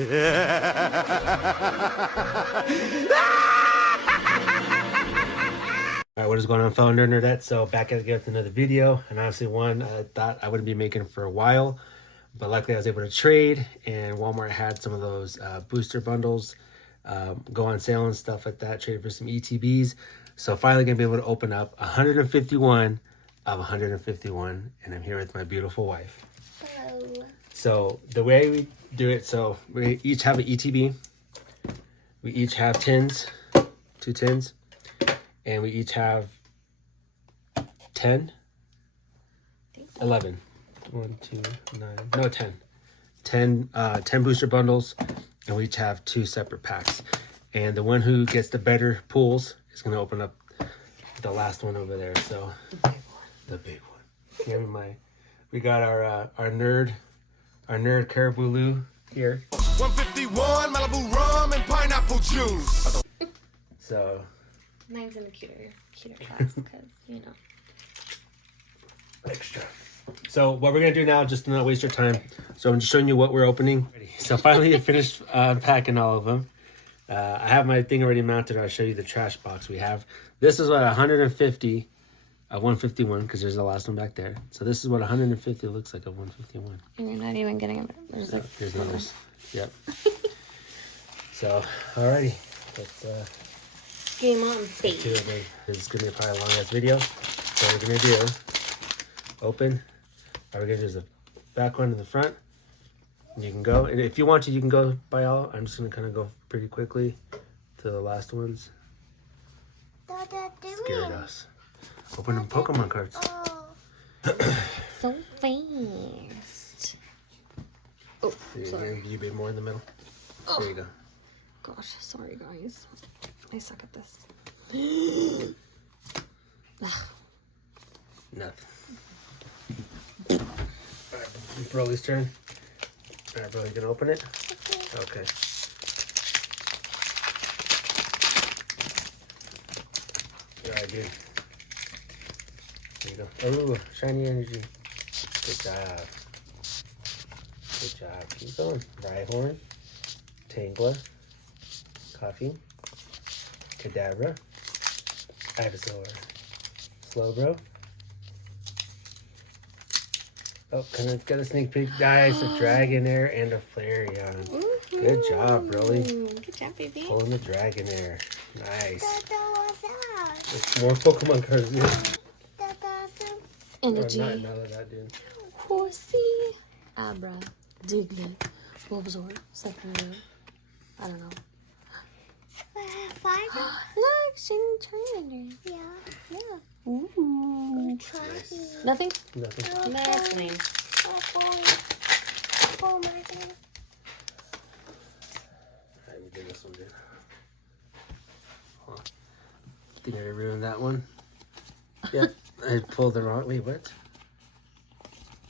Alright, what is going on, fellow nerdettes? So back at again with another video, and honestly one I thought I wouldn't be making for a while, but luckily I was able to trade, and Walmart had some of those booster bundles go on sale and stuff like that. Traded for some ETBs, so finally gonna be able to open up 151 of 151, and I'm here with my beautiful wife. Hello. So the way we do it, so we each have an ETB, we each have tins, 2 tins, and we each have 10, 11, 1, 2, 9, no 10, 10 booster bundles, and we each have 2 separate packs. And the one who gets the better pulls is going to open up the last one over there. So the big one. Here we got our nerd Caribou here. 151 Malibu rum and pineapple juice. So Mine's in a cuter class because, you know. Extra. So what we're going to do now, just to not waste your time, so I'm just showing you what we're opening. So finally I finished packing all of them. I have my thing already mounted. I'll show you the trash box we have. This is what 150 of 151, because there's the last one back there. So this is what 150 looks like of 151. And you're not even getting it. There's like... Here's others. Yep. So, alrighty. Let's game on, babe. This is going to be probably a long ass video. So what we're going to do, open. All we're going to do is the back one and the front. And you can go. And if you want to, you can go by all. I'm just going to kind of go pretty quickly to the last ones. Scared us. Open them Pokemon cards. Oh. So fast. Oh, sorry. You bit more in the middle. Oh. There you go. Gosh, sorry guys. I suck at this. Nothing. Alright, Broly's turn. Alright, Broly, you gonna open it? Okay. Alright, dude. There you go. Oh, shiny energy. Good job. Good job. Keep going. Rhyhorn. Tangela. Coffee. Kadabra. Ivysaur. Slowbro. Oh, kind of got a sneak peek. Nice, a Dragonair and a Flareon. Good job, Broly. Good job, baby. Pulling the Dragonair. Nice. What's that? It's more Pokemon cards. Yeah. Energy. None of that, dude. Horsey. Abra. Diglett. Bulbasaur. Second. I don't know. Look, shiny Charmander. Yeah. Ooh. Nice. Nothing? Nothing. That's lame. Alright, we did this one, dude. Huh. Think I ruined that one. Yep. I pulled the wrong. Wait, what?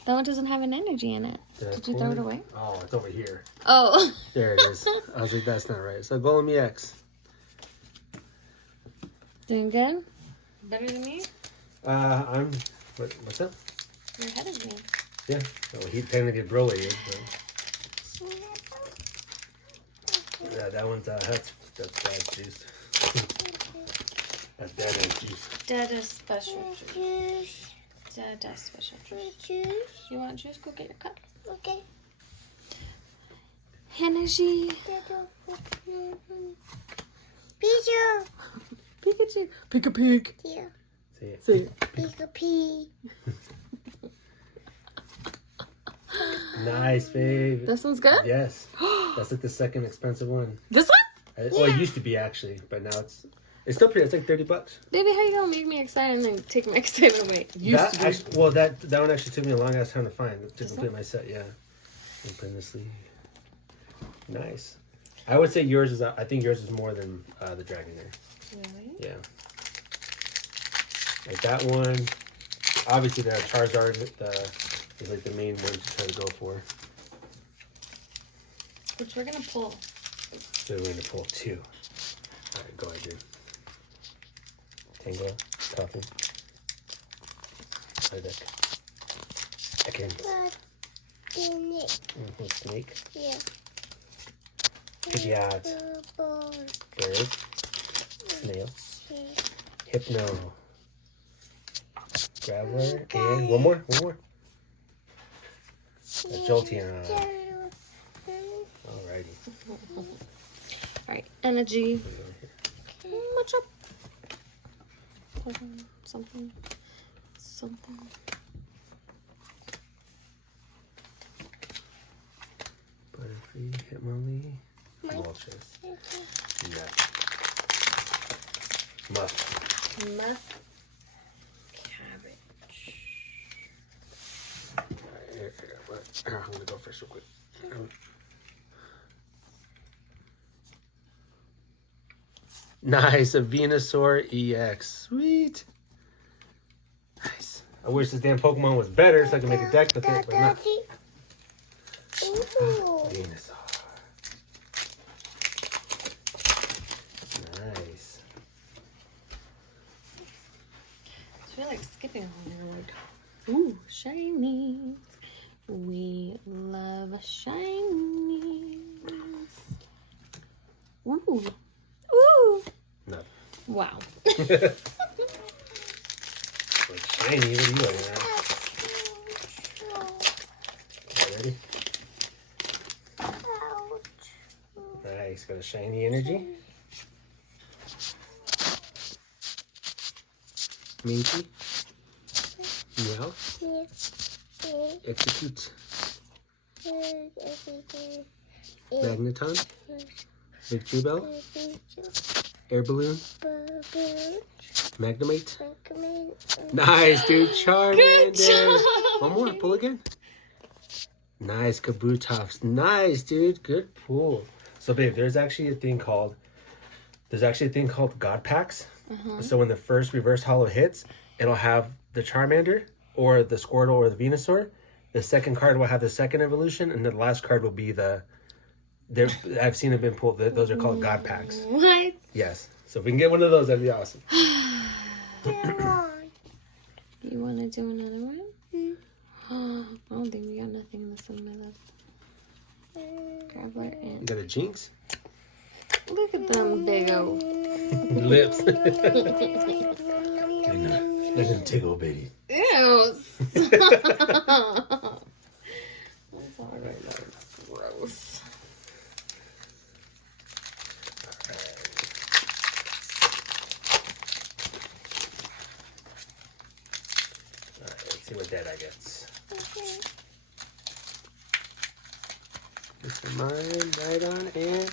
That one doesn't have an energy in it. Did you throw it away? Oh, it's over here. Oh. There it is. I was like, that's not right. So Golem EX. Doing good? Better than me? What's up? You're ahead of me. Yeah. Well, he technically Broly is, but yeah, that one's that's dad's juice. That's dad's juice. Dada's special juice. Dada's special juice. You want juice? Go get your cup. Okay. Energy. Pikachu. Pikachu. Pika-pig. Here. See it. See it. Pika-pee. Nice, babe. This one's good? Yes. That's like the second expensive one. This one? Well, it used to be actually, but now it's still pretty. It's like $30. Baby, how you gonna make me excited and then take my excitement away? That one actually took me a long ass time to find to complete my set. Yeah. Open the sleeve. Nice. I would say yours is. I think yours is more than the Dragonair. Really? Yeah. Like that one. Obviously, the Charizard is like the main one to try to go for. Which we're gonna pull. So we're gonna pull 2. All right, go ahead, dude. Tango, Coffee, Psyduck, Ekans, In it. Snake, Yeah. Pidgeot. Bird. Snail. Hypno. Graveler. And one more. A Jolteon. Alrighty. Alright, energy. Much up. Something. Butterfree, Hitmonlee, Moltres. Nut. Muff. Cabbage. Alright, here, I'm gonna go first real quick. Nice, a Venusaur EX. Sweet. Nice. I wish this damn Pokemon was better so I could make a deck with it, but not. Venusaur. Nice. I feel like skipping on there, like, ooh, shinies. We love shinies. Ooh. No. Wow. Like shiny, what are you looking at? Ready? Nice, got a shiny energy. Minky. Meow. Execute. Magneton. Victreebel. Air Balloon. Magnemite. Nice, dude. Charmander. Good job. One more. Pull again. Nice, Kabutops. Nice, dude. Good pull. So, babe, there's actually a thing called God Packs. So when the first reverse holo hits, it'll have the Charmander or the Squirtle or the Venusaur. The second card will have the second evolution, and the last card will be I've seen it been pulled. Those are called God Packs. What? Yes. So if we can get one of those, that'd be awesome. You want to do another one? I don't think we got nothing left on my left. Graveler You and... got a Jinx? Look at them big old... Lips. Look at them tickle bitty. Ew! That's alright, that's gross. Alright, let's see what Dera gets. This is mine, right on, and a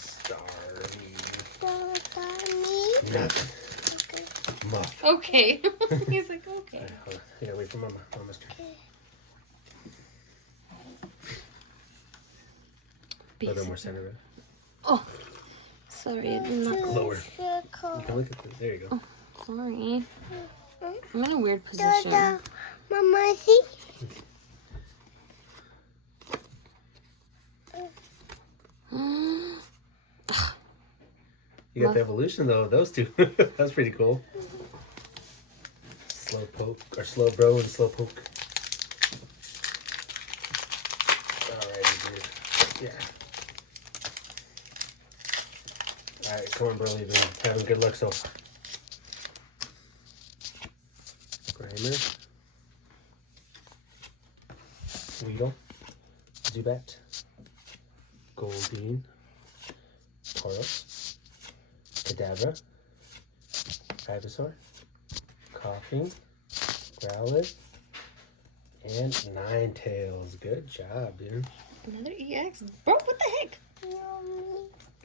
Starmie. Nothing. Muff. Okay. He's like, okay. Hold on. I gotta wait for Mama's turn. A little more center red. Oh, sorry, I did not. Lower. You can look at this. There you go. Sorry. I'm in a weird position. Mama, see? You got the evolution though, of those two. That's pretty cool. Slowbro and Slowpoke. Alrighty, dude. Yeah. Alright, come on, bro. You've been having good luck so far. Grimer. Weedle. Zubat. Goldeen. Tauros. Kadabra. Ivysaur. Coughing. Growlithe. And Ninetales. Good job, dude. Another EX? Bro, what the heck?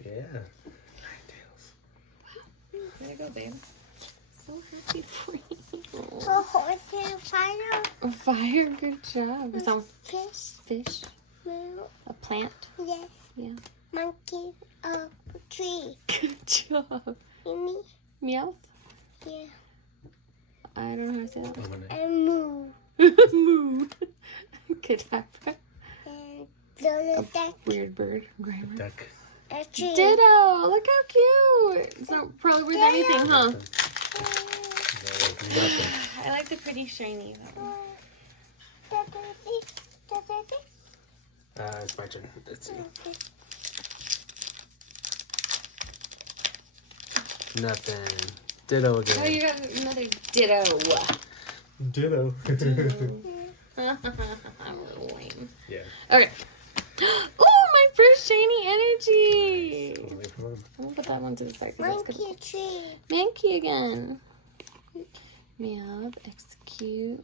Yeah. Ninetales. There you go, babe. So happy for you. Fire. A fire, good job. Is that Fish. fish? A plant? Yes. Yeah. Monkey. Tree. Good job. Me. Meow? Yeah. I don't know how to say that. And moo. Moo. Kadabra. And little duck. Weird bird. Grammar. Duck. A tree. Ditto! Look how cute! It's not probably worth anything, huh? Nothing. I like the pretty shiny. It's my turn. Let's see. Nothing. Ditto Oh, again. you got another ditto. Ditto. Lame. Yeah. Okay. Oh, my first shiny energy. Wait for him. I'm gonna put that one to the side. 'Cause that's good. Monkey tree. Mankey again. Meow, execute.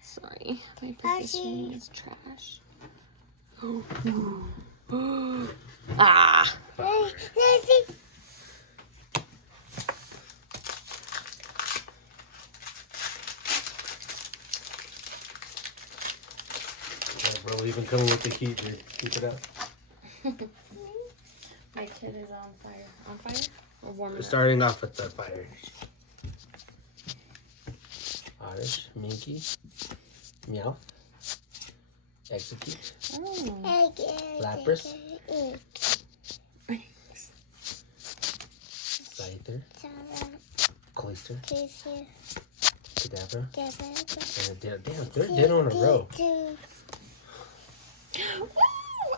Sorry, my positioning is trash. Ah! Yeah, bro, even coming with the heat, dude. Keep it up. My kid is on fire. On fire? Or warming We're up? starting off with the fire. Oddish, Minky, Meow, Execute, Oh. Lapras, Scyther, Cloyster, Kadabra, and a Ditto. Damn, third Ditto in a row. Woo!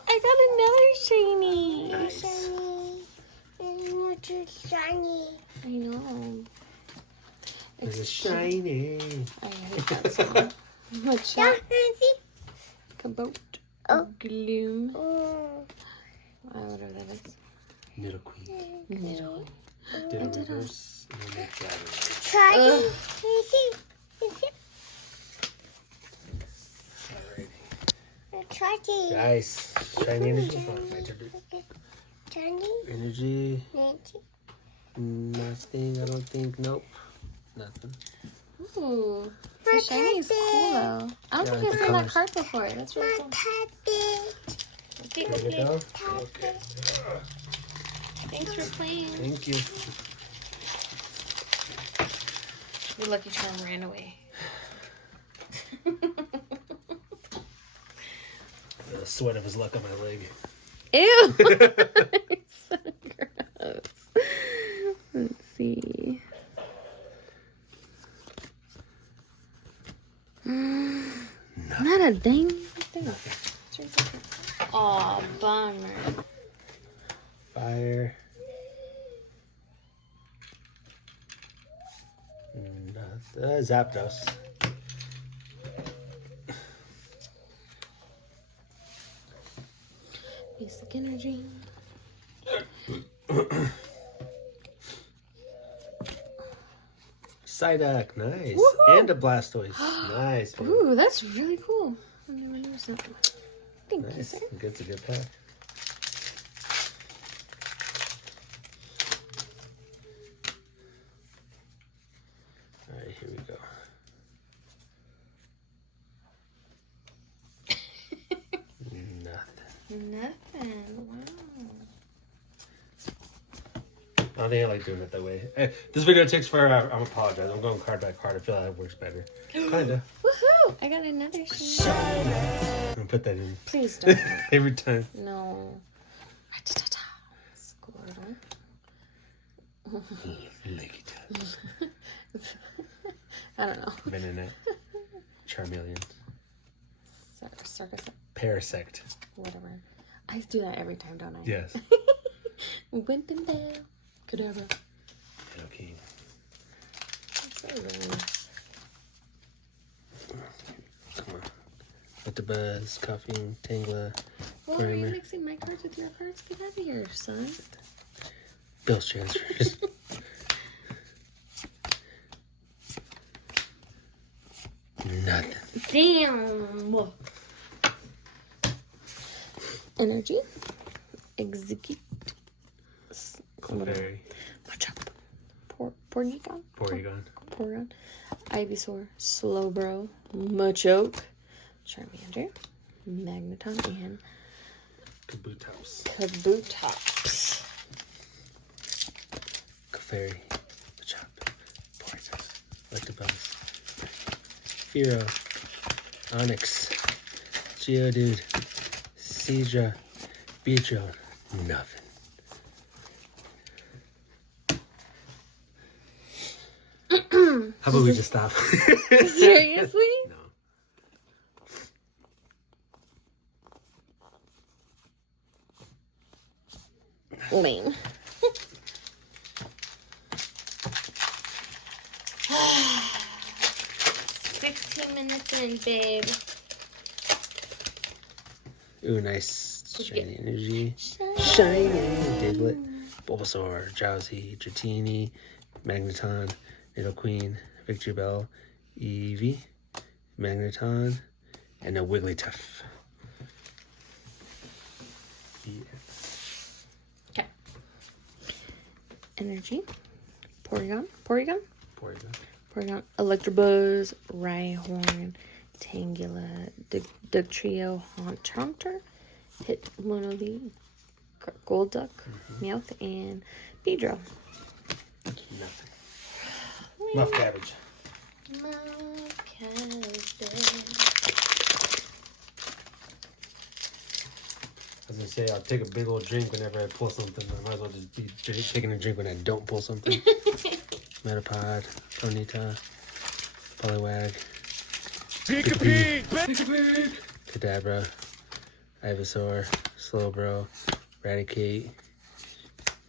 I got another shiny. Nice. Shiny. I know. It's shiny. I hate that song. What's that? Kaboat. Oh. Gloom. Oh. Whatever that is. Niddle Queen. Middle. Ditto reverse. And then the Dragon. Shiny. Shiny. Nice. Shiny energy. Oh, my turn. Shiny. Energy. Nothing, I don't think. Nope. Nothing. Ooh. The shiny is cool though. I don't Yeah, think the I've seen that colors. card before. That's really cool. Puppet. Okay, There you okay. go. Okay. Thanks for playing. Thank you. Your Lucky Charm ran away. The sweat of his luck on my leg. Ew! It's so gross. Let's see. Not a dang thing. Aw, bummer. Fire. Zapdos. Basic energy. Psyduck, nice. Woohoo! And a Blastoise. Nice. Man. Ooh, that's really cool. I never noticed that. Thank you, Nice. sir. It's a good pack. Alright, here we go. Nothing. Nothing. Wow. I don't think I like doing it that way. This video takes forever. I apologize. I'm going card by card. I feel like it works better. Kinda. Woohoo! I got another shiny. I'm gonna put that in Please don't. every time. No. Squirtle. Licky Touch. I don't know. Venonat. Charmeleon. Circus. Parasect. Whatever. I do that every time, don't I? Yes. Wimp and Bell. Cadabra. Hello King. So annoying. Come on. With the buzz, coughing, tangler, Well, are you primer, mixing my cards with your cards? Get out of here, son. bills transfers. Nothing. Damn. Energy. Execute. Clefairy. Machop. Porygon. Porygon. Porygon. Ivysaur. Slowbro. Machoke. Charmander. Magneton. And Kabutops. Kabutops. Clefairy. Machop. Porygon. Electabuzz. Fearow. Onyx. Geodude. Seadra. Beedrill. Nothing. How about we just stop? Seriously? No. Lame. Congratulations, babe. Ooh, nice. Shiny energy. Shiny. Shiny. Diglett. Bulbasaur. Drowsy. Dratini. Magneton. Nidoqueen. Victory Bell. Eevee. Magneton. And a Wigglytuff. Okay. Energy. Porygon. Electabuzz. Rhyhorn. Tangela. Dugtrio. Haunter. Hitmonlee. Golduck. Meowth. And Beedrill. Nothing. Muff cabbage. I was gonna say I'll take a big old drink whenever I pull something. I might as well just be taking a drink when I don't pull something. Metapod, Ponyta, Poliwag, Pig. Kadabra, Ivysaur, Slowbro, Raticate,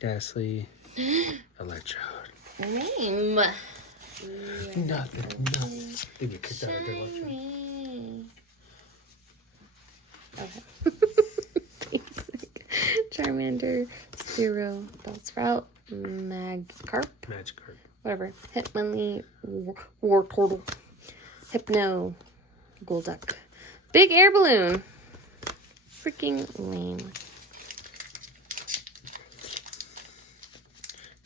Ghastly, Electrode. Name. Nothing. I think you kicked out right there. Watch it. Okay. Basic. Charmander, Spearow, Bellsprout, Magikarp, whatever. Hitmonlee, Wartortle, Hypno, Golduck. Big air balloon. Freaking lame.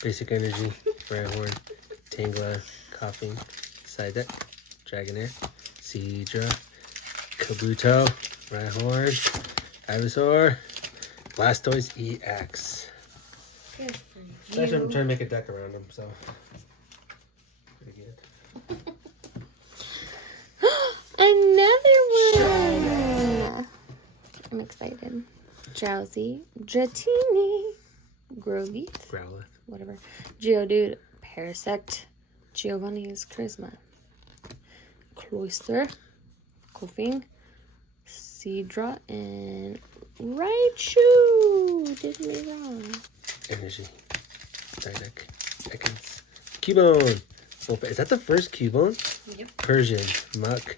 Basic energy, Rhyhorn, Tangela, Coughing, Psyduck, Dragonair, Seadra, Kabuto, Rhyhorn, Ivysaur, Blastoise EX. Good for you. Actually, I'm trying to make a deck around them, so. Pretty good. Another one! I'm excited. Drowsy, Dratini, Growlithe, Growlithe. whatever. Geodude, Parasect, Giovanni's Charisma, Cloyster, Koffing, Seadra, and Raichu. Did me wrong. Energy. Psyduck. Ekans. Cubone. Is that the first Cubone? Yep. Persian. Muck.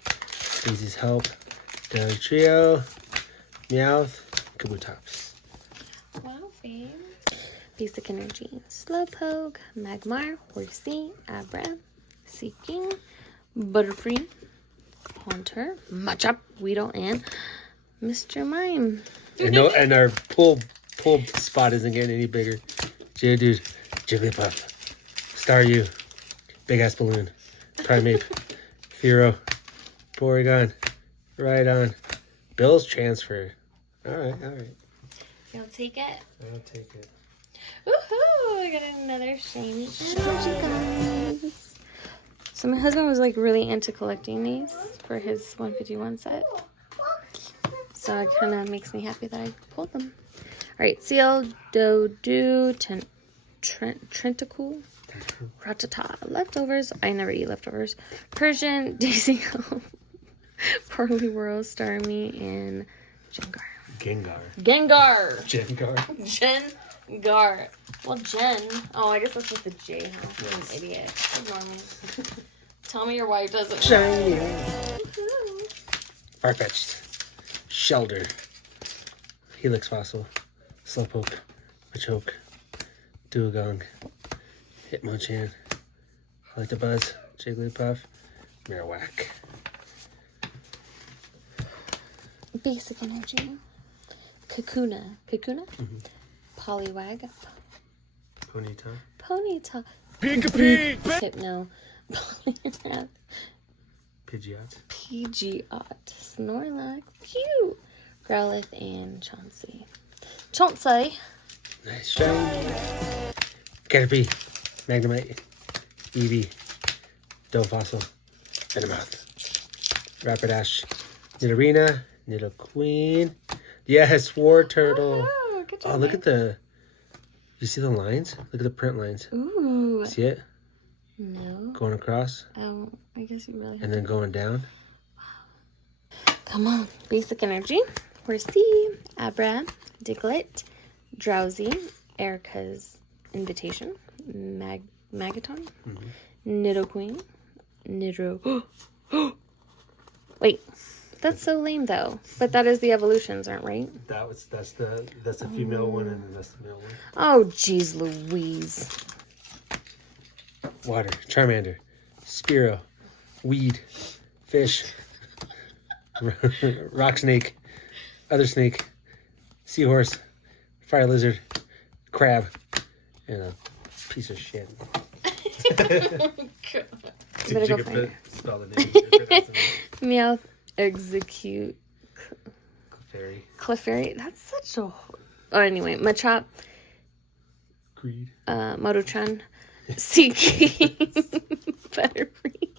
Daisy's Help. Trio. Meowth. Kabutops. Wow, babe. Basic energy. Slowpoke, Magmar, Horsey, Abra, Seeking, Butterfree, Haunter, Machop, Weedle, and Mr. Mime. And our pull spot isn't getting any bigger. Geodude, Jigglypuff, Staryu, Big Ass Balloon, Primeape, Fearow, Porygon, Rhydon, Bill's transfer. Alright. You'll take it? I'll take it. Woohoo! I got another shiny energy, guys. So my husband was like really into collecting these for his 151 set. So it kind of makes me happy that I pulled them. Alright, Seal, Dodu, Trentacool, Ratata, Leftovers. I never eat leftovers. Persian, Daisy Hope, Portly Starmie, and Gengar. Gengar. Well, Jen. Oh, I guess that's with the J, huh? I'm an idiot. Ignore me. Tell me your wife doesn't. Shiny. Farfetch'd. Shelder. Helix Fossil. Slowpoke. Machoke. Dewgong. Hitmonchan. Electabuzz. Jigglypuff. Marowak. Basic energy. Kakuna. Mm-hmm. Poliwag. Ponyta. Pig. Hypno. Poliwrath. Pidgeot. Snorlax. Cute. Growlithe and Chauncey. Nice shiny. Caterpie. Magnemite. Eevee. Fossil. Venomoth. Rapidash. Nidorina. Nidoqueen. Yes, War Turtle. Oh, good job. Oh, look at the... You see the lines? Look at the print lines. Ooh. See it? No. Going across. Oh, I guess you really have And then going down. Come on. Basic energy. Horsey, Abra, Diglett, Drowsy, Erica's Invitation, Magaton, Nidoqueen, Wait, that's so lame though. But that is the evolutions, aren't right? That's the female one, and then that's the male one. Oh, jeez Louise. Water, Charmander, Spearow, Weed, Fish, Rock Snake, Other Snake, Seahorse, Fire Lizard, Crab, and a piece of shit. Better go find her. Spell the name. Meowth, Execute, Fairy. Clefairy. That's such a... Oh, anyway. Machop, Greed. Maruchan, Seeking, Butterfree,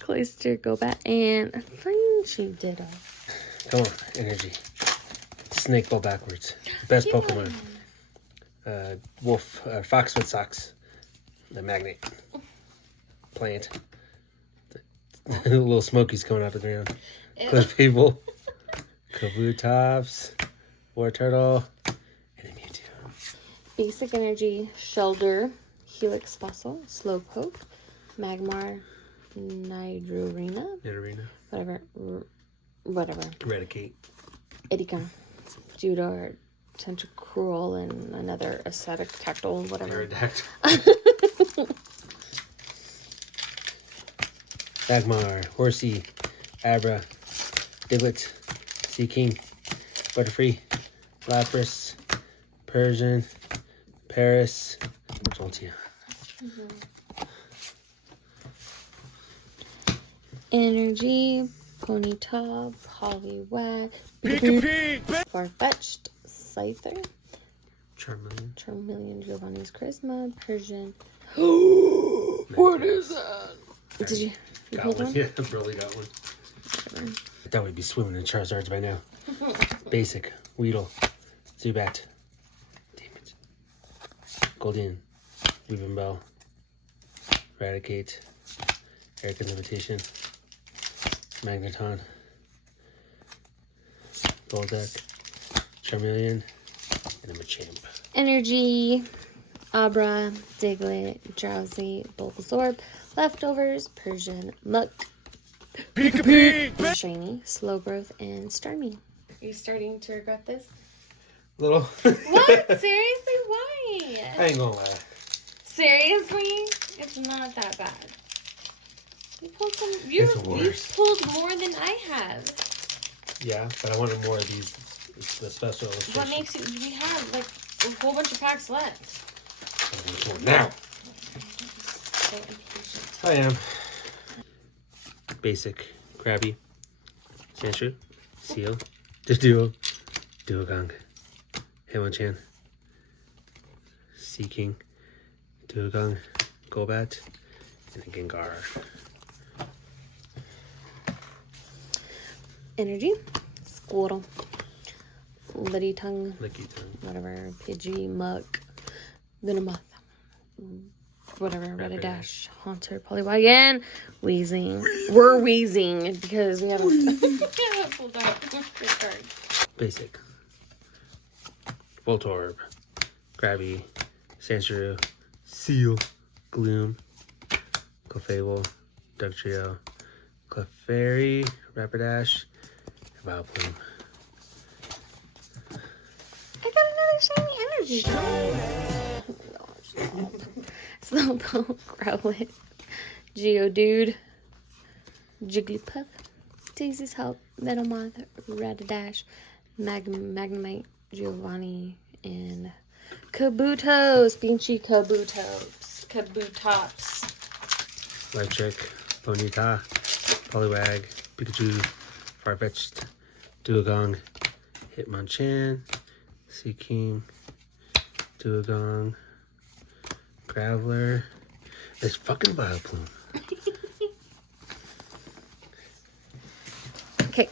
Cloyster, Gobat, and Frenchie Ditto. Come on, energy. Snake ball backwards. Best Pokemon. Wolf, Fox with Socks. The Magnet. Plant. The little smokies coming out of the ground. Cliff People. Kabutops. War Turtle. And a Mewtwo. Basic Energy, Shelder, Helix Fossil, Slowpoke, Magmar, Nidorina, whatever, Eradicate. Edika, Judor, Tentacruel, and another Ascetic Tactile, whatever. Aerodactyl. Magmar. Horsey. Abra. Diglett. Seaking. Butterfree. Lapras. Persian. Paris. Jolteon. Energy, Ponyta, Poliwag, Farfetch'd, Scyther, Charmeleon, Giovanni's Charisma, Persian. What is that? Did you pulled one? Yeah, Broly got one. I thought we'd be swimming in Charizards by now. Basic. Weedle. Zubat. Damage. Goldeen. Weaving Bell. Eradicate. Erica's Invitation. Magneton. Golduck. Charmeleon. And a Machamp. Energy, Abra, Diglett, Drowsy, Bulbasaur, Leftovers, Persian, Muck, Shiny, Slow Growth, and Starmie. Are you starting to regret this? Little. What? Seriously? Why? I ain't gonna lie. Seriously? It's not that bad. You pulled some. It's You worse. pulled more than I have. Yeah, but I wanted more of these. The special illustrations. What makes you? We have like a whole bunch of packs left. I want more now. So impatient. I am. Basic. Krabby. Sandshrew. Seal. Doduo. Duogang. Hitmonchan. Seaking. Duogang. Golbat. And a Gengar. Energy, Squirtle, Licky Tongue, whatever, Pidgey, Muck, Venomoth, whatever, Rapidash, Haunter, Poliwag, and Weezing. We're wheezing because we haven't pulled out the cards. Basic. Voltorb. Krabby. Sandshrew. Seal. Gloom. Clefable. Dugtrio. Clefairy. Rapidash. Vileplume. I got another shiny energy. Slowpoke, Growlithe, Geodude, Jigglypuff, Daisy's Help, Venomoth, Rapidash, Magnemite, Giovanni, and Kabutos. Beachy Kabutos. Kabutops. Electric. Ponyta. Poliwag. Pikachu. Farfetch'd. Duogong. Hitmonchan. Seaking. Duogong. Graveler. This fucking Vileplume. Okay.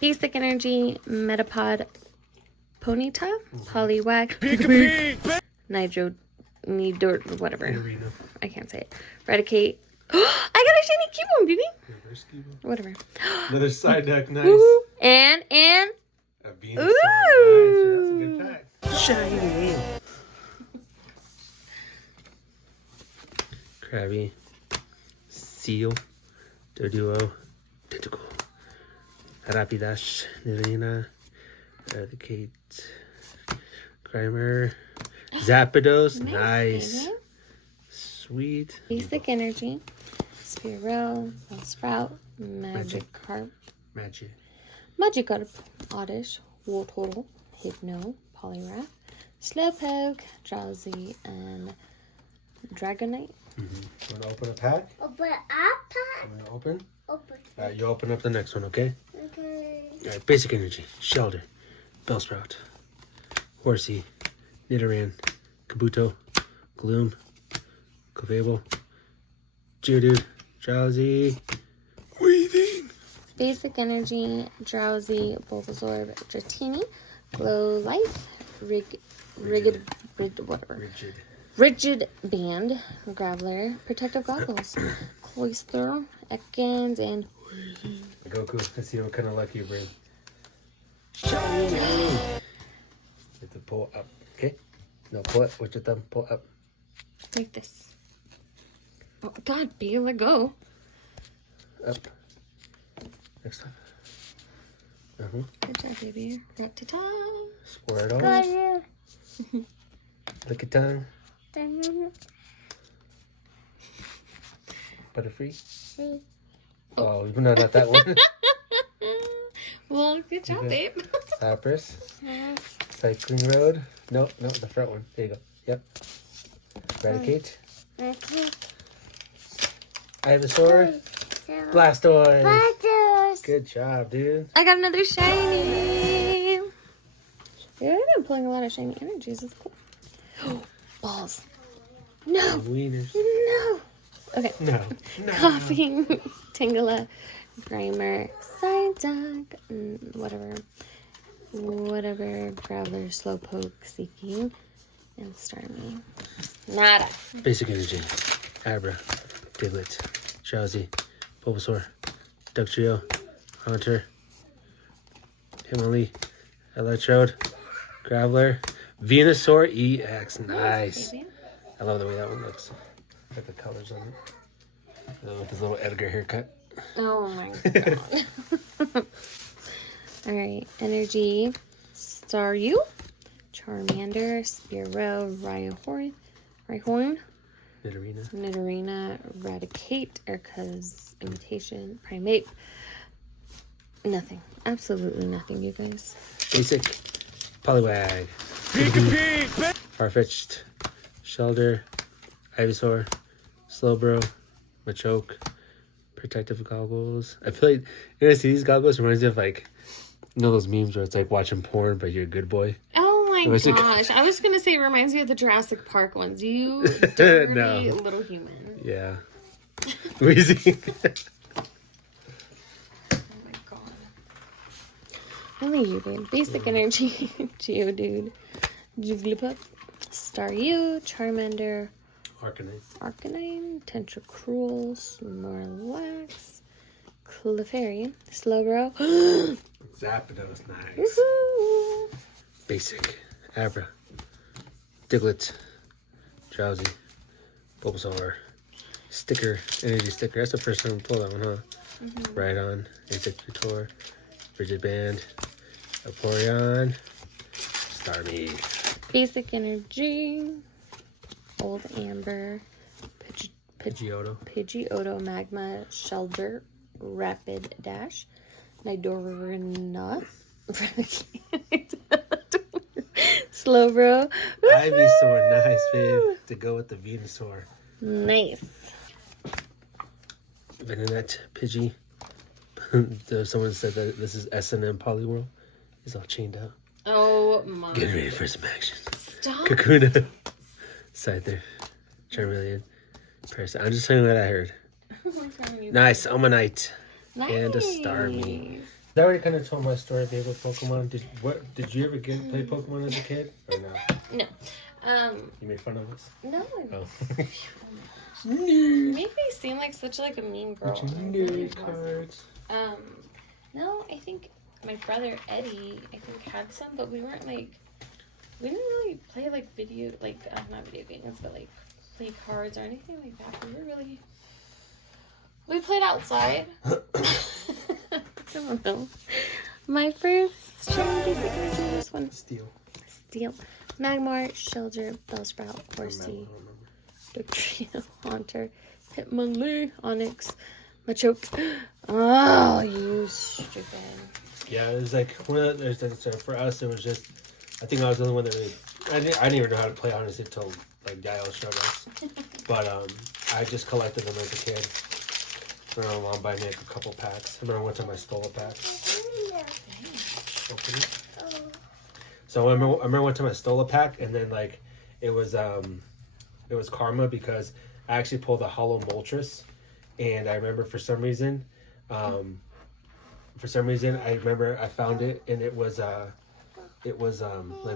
Basic Energy, Metapod, Ponyta, Poliwag, whatever. I can't say it. Eradicate. I got a shiny Cubone, baby. Whatever. Another side deck, nice. Ooh, and A Venusaur, nice. That's a good pack. Shiny. Krabby. Seal. Doduo. Tentacle. Rapidash, Nirina, Eradicate, Grimer, Zapdos, nice. baby. Sweet. Basic energy. Spearow, Sprout, Magikarp, Magikarp, Oddish, Wartortle, Hypno, Poliwrath, Slowpoke, Drowsy, and Dragonite. Mm-hmm. Want to open a pack? Open up. I'm going to open. Open. All right, you open up the next one, okay? Okay. All right, basic energy. Shelter, Bellsprout, Horsey, Nidoran, Kabuto, Gloom, Clefable, Geodude, Drowsy, Weaving. Basic energy, Drowsy, Bulbasaur, Dratini, Glow Life, Rigid Band, Graveler, Protective Goggles, Cloyster, Ekans, and Goku, let's see what kind of luck you bring. You have to pull up, okay? No, pull it with your thumb. Pull up. like this. Oh, God, B, let go. Up. Next time. Uh-huh. Good job, baby. Rat-ta-ta. Squirtle. Got Lick it tongue. you. Butterfree. See. Oh, no, not that one. Well, good job, babe. Lapras. Cycling Road. No, the front one. There you go. Yep. Eradicate. Okay. Ivysaur. Blastoise. Butters. Good job, dude. I got another shiny. Yeah, I've been pulling a lot of shiny energies. It's cool. Balls. No. Wieners. No. Okay. No. Coughing. Tangela. Grimer. Psyduck. Whatever. Growler. Slowpoke. Seeking. And Starmie. Nada. Basic energy. Abra. Diglett. Drowsy. Bulbasaur. Dugtrio. Haunter. Hitmonlee. Electrode. Graveler. Venusaur EX. Nice. Baby. I love the way that one looks. Got the colors on it. With his little Edgar haircut. Oh my god. Alright. Energy. Staryu. Charmander. Spearow. Rhyhorn. Nidorina. Eradicate. Urka's Imitation. Primeape. Nothing. Absolutely nothing, you guys. Basic. Poliwag. Farfetch'd. Shelter. Ivysaur. Slowbro. Machoke. Protective Goggles. I feel like, see these goggles reminds me of like, those memes where it's like watching porn, but you're a good boy. Oh my gosh. I was going to say it reminds me of the Jurassic Park ones. You dirty little human. Yeah. Wheezy. Oh my god. Only you, babe. Basic energy. Geodude. Jigglypuff. Staryu. Charmander. Arcanine. Tentacruel. Snorlax. Clefairy. Slowbro. Zapdos, nice. Woohoo! Basic. Abra. Diglett. Drowsy. Bulbasaur. Sticker. Energy sticker. That's the first time we pulled that one, huh? Mm-hmm. Right on. Executor. Rigid Band. Vaporeon. Starmie. Basic energy. Old Amber. Pidgeotto. Magma. Shelter. Rapid Dash. Nidorina. Slowbro. Ivysaur, nice, babe. To go with the Venusaur. Nice. Venonat, Pidgey. Someone said that this is S&M Poliwhirl. He's all chained up. Oh my. Getting ready for some action. Stop. Kakuna. Scyther. Charmeleon. Parasite. I'm just telling you what I heard. Nice. Omanite. Nice. And a Starmie. I already kind of told my story, babe, with Pokemon. Did you ever play Pokemon as a kid? Or no? No. You made fun of us? No. Oh. You make me seem like such like a mean girl. Nerd cards. No, I think my brother Eddie, had some, but we didn't really play like not video games, but like play cards or anything like that. We played outside. I don't know. My first shiny basic energy is this one. Steel. Steel. Magmar, Shellder, Bellsprout, Horsey, Dugtrio, Haunter, Hitmonlee, Onyx, Machoke. Oh, you stupid. Yeah, it was like one of the, so for us, it was just. I think I was the only one that really. I didn't even know how to play honestly until like Dial showed us. But I just collected them as a kid. My mom buying me like a couple packs. I remember one time I stole a pack. Open it. So I remember one time I stole a pack, and then like it was karma because I actually pulled a hollow Moltres, and I remember for some reason I remember I found it, and it was like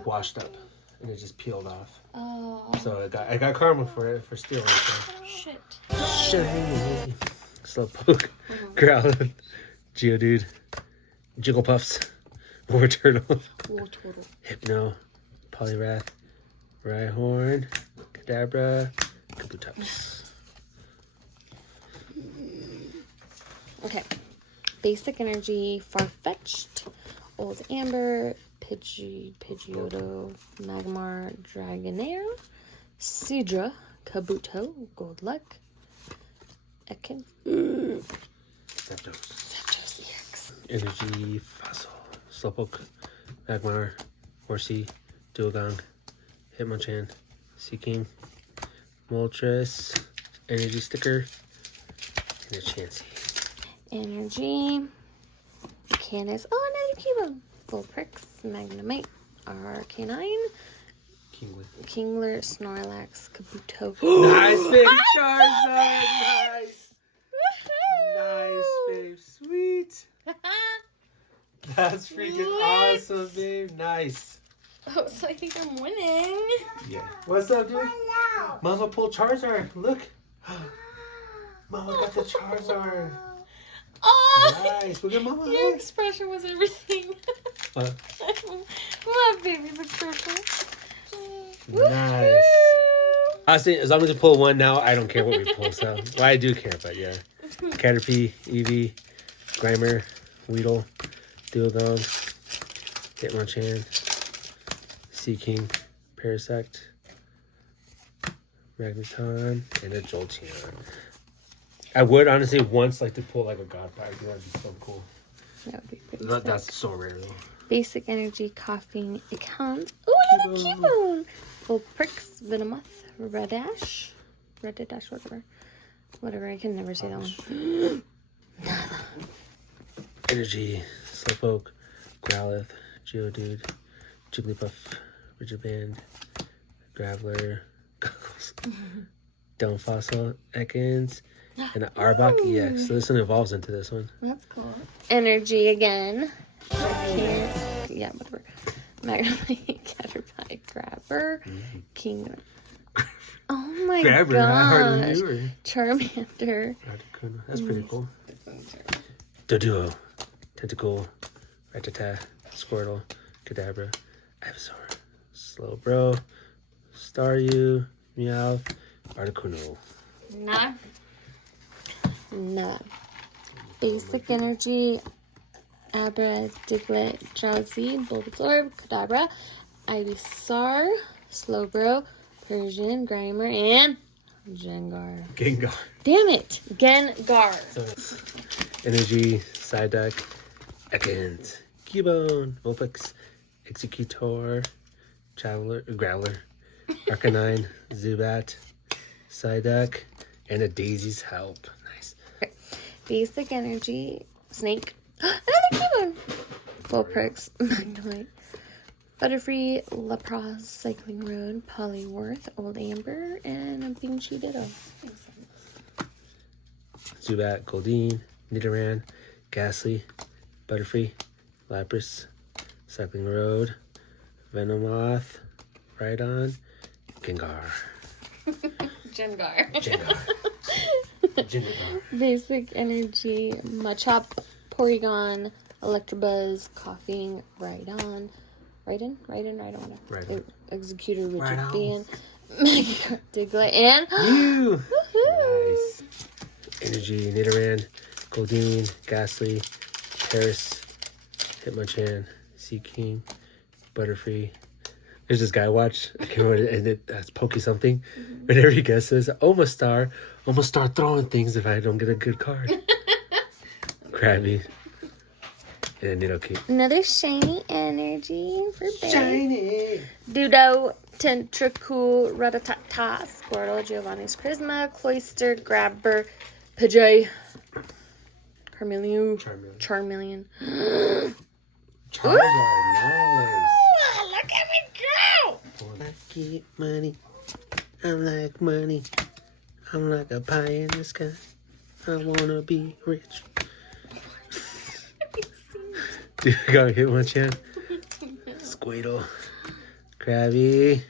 washed up, and it just peeled off. Oh. So I got karma for it for stealing. So. Shit. Shiny. Slowpoke, Growlithe, Geodude, Jigglypuffs, War Turtle, Hypno, Poliwrath, Rhyhorn, Kadabra, Kabutops. Okay. Basic energy, Farfetch'd, Old Amber, Pidgeotto, Magmar, Dragonair, Seadra, Kabuto, Goldluck, Ekin, Zapdos EX. Energy, Fossil, Slowpoke, Magmar, Horsey, Duogang, Hitmonchan, Seaking, Moltres, Energy Sticker, and a Chansey. Energy, Canis, oh, another Cubone, Vulprix, Magnemite, Arcanine, Kingler, Snorlax, Kabuto. Nice, baby Charizard! Nice! Nice, babe. Sweet! That's freaking awesome, babe. Nice. Oh, so I think I'm winning. Yeah. What's up, dude? Mama pulled Charizard. Look. Mama got the Charizard. Oh! Nice. Look at Mama. Your expression was everything. What? My baby's expression. Nice. Honestly, as long as we pull one now, I don't care what we pull. So, well, I do care, but yeah. Caterpie, Eevee, Grimer, Weedle, Duogon, Hitmonchan, Seaking, Parasect, Magneton, and a Jolteon. I would honestly once like to pull like a God pack. That'd be so cool. That would be pretty sick. That's so rare though. Basic energy, coughing, Icons. Oh, another Cubone. Vulprix, Venomoth, Redash, whatever. I can never say that one. Energy, Slowpoke, Growlithe, Geodude, Jigglypuff, Ridgeband, Graveler, Goggles, Dome Fossil, Ekans, and an Arbok EX. So this one evolves into this one. That's cool. Energy again. Yeah, whatever. Magnemite, Caterpie, Grabber, King. Oh my Grabber, I hardly gosh. knew her. Charmander. Articuno. That's pretty cool. Doduo, Tentacool, Rattata, Squirtle, Kadabra, Ivysaur, Slowbro, Staryu, Meowth, Articuno. Nah. Basic energy. Abra, Diglett, Drowsy, Bulbasaur, Kadabra, Ivysaur, Slowbro, Persian, Grimer, and Gengar. Gengar. Damn it! Gengar. So it's Energy, Psyduck, Ekans, Cubone, Vulpix, Executor, Growler, Arcanine, Zubat, Psyduck, and a Daisy's Help. Nice. Okay. Basic energy. Snake. Another Cubone. Vulprix, Magnemite, Butterfree, Lapras, Cycling Road, Poliwrath, Old Amber, and a Pinshy Ditto. Zubat, Goldeen, Nidoran, Ghastly, Butterfree, Lapras, Cycling Road, Venomoth, Rhydon, Gengar. Gengar. Gengar. Basic energy. Machop, Porygon, Electabuzz, Coughing, Rhydon, Executor, Rigid Band, Magikarp, Diglett, and You! Nice. Energy, Nidoran, Goldeen, Ghastly, Paris, Hitmonchan, Sea King, Butterfree. There's this guy watch. I can't remember, and that's Pokey something. Whenever he guesses, almost start throwing things if I don't get a good card. Krabby. And Nidoking. Another shiny energy for Bay. Shiny. Dudo, Tentacool, Rattata, Squirtle, Giovanni's Charisma, Cloyster, Grabber, Pidgey, Charmeleon. Charmeleon. Charizard, nice. Look at me go! I get money. I like money. I'm like a pie in the sky. I wanna be rich. Dude, I got Hitmonchan. Squirtle. Krabby.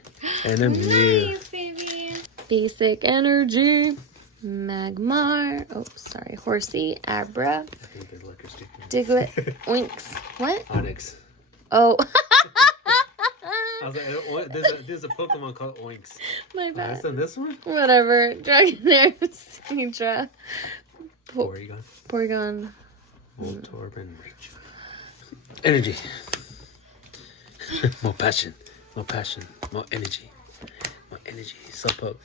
And a Mew. Nice, baby. Basic energy. Magmar. Oh, sorry. Horsey. Abra. I think there's liquor stick. Diglett. Oinks. What? Onyx. Oh. I was like, there's a Pokemon called Oinks. My bad. That's on this one? Whatever. Dragonair. Sidra. Porygon. Porygon. Voltorb and Raichu. Energy. More passion. More passion. More energy. More energy. Slowpoke.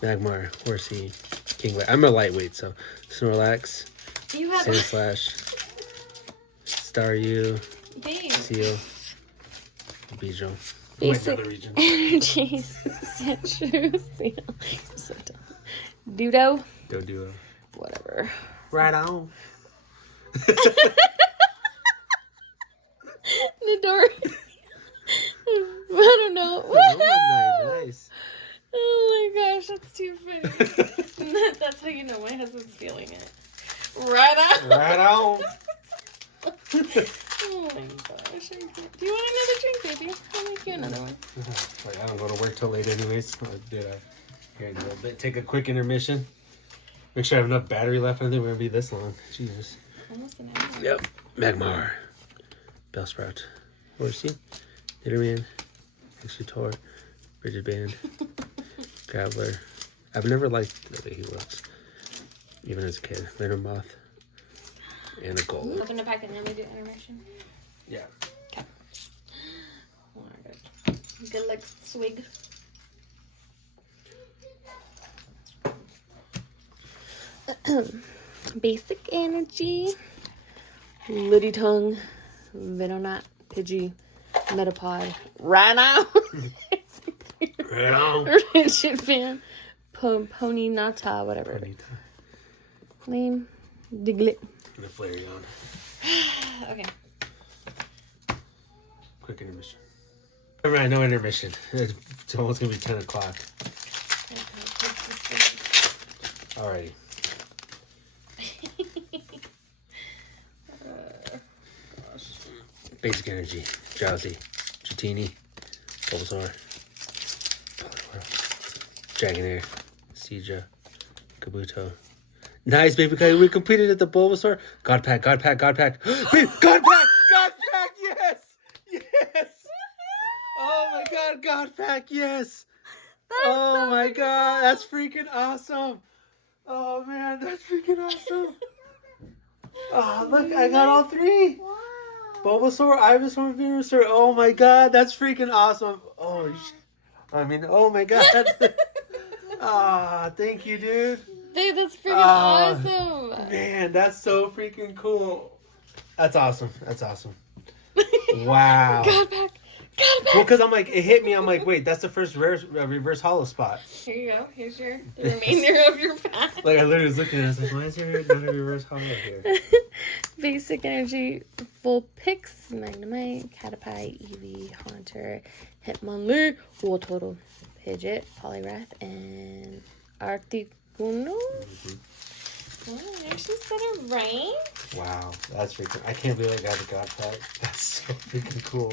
Magmar. Horsey. Kinglet. I'm a lightweight, so Snorlax. You have Sandslash. Staryu. Babe. Seal. Beedrill. Basic energy. Sandshrew. Seal. So dumb. Dudo. Doduo. Whatever. Right on. Nidori. I don't know. Oh, nice. Oh my gosh, that's too funny. That's how you know my husband's feeling it. Right on. Right on. Oh my gosh. Do you want another drink, baby? I'll make you another one. Like, I don't go to work till late anyways. Here in a little bit. Take a quick intermission. Make sure I have enough battery left. I think we're going to be this long. Jesus. Almost an hour. Yep. Magmar. Bellsprout. Horsey. Nidoran. Executor. Rigid Band. Graveler. I've never liked the way he looks. Even as a kid. Random Moth. And a Golem. Open the pack and then we do intermission. Yeah. Okay. Alright. Good luck, swig. Basic energy. Liddy tongue. Venonat. Pidgey. Metapod. Rhino. Right on. Rigid Band. Pony Nata, whatever. Lame. Diglett. And a Flareon. Okay. Quick intermission. Alright, no intermission. It's almost going to be 10 o'clock. Alrighty. Basic energy. Drowsy. Dratini. Bulbasaur. Dragonair. Seadra. Kabuto. Nice, baby. We completed it. The Bulbasaur. God pack. Babe, God pack. Yes. Yes. Oh my God. God pack. Yes. Oh my God. That's freaking awesome. Oh man. That's freaking awesome. Oh, look. I got all three. Wow. Bulbasaur, Ivysaur, and Venusaur. Oh my God. That's freaking awesome. Oh, oh my God. Ah, thank you, dude. Dude, that's freaking awesome. Man, that's so freaking cool. That's awesome. Wow. God pack. Well, because I'm like, it hit me. I'm like, wait, that's the first reverse hollow spot. Here you go. Here's the remainder of your pack. Like, I literally was looking at it. I was like, why is there not a reverse hollow here? Basic energy, full picks, Magnemite, Caterpie, Eevee, Haunter, Hitmonlee, Voltorb, Pidgeot, Poliwrath, and Articuno. Oh, I actually said it right. Wow, that's freaking. I can't believe I got a God pack. That's so freaking cool.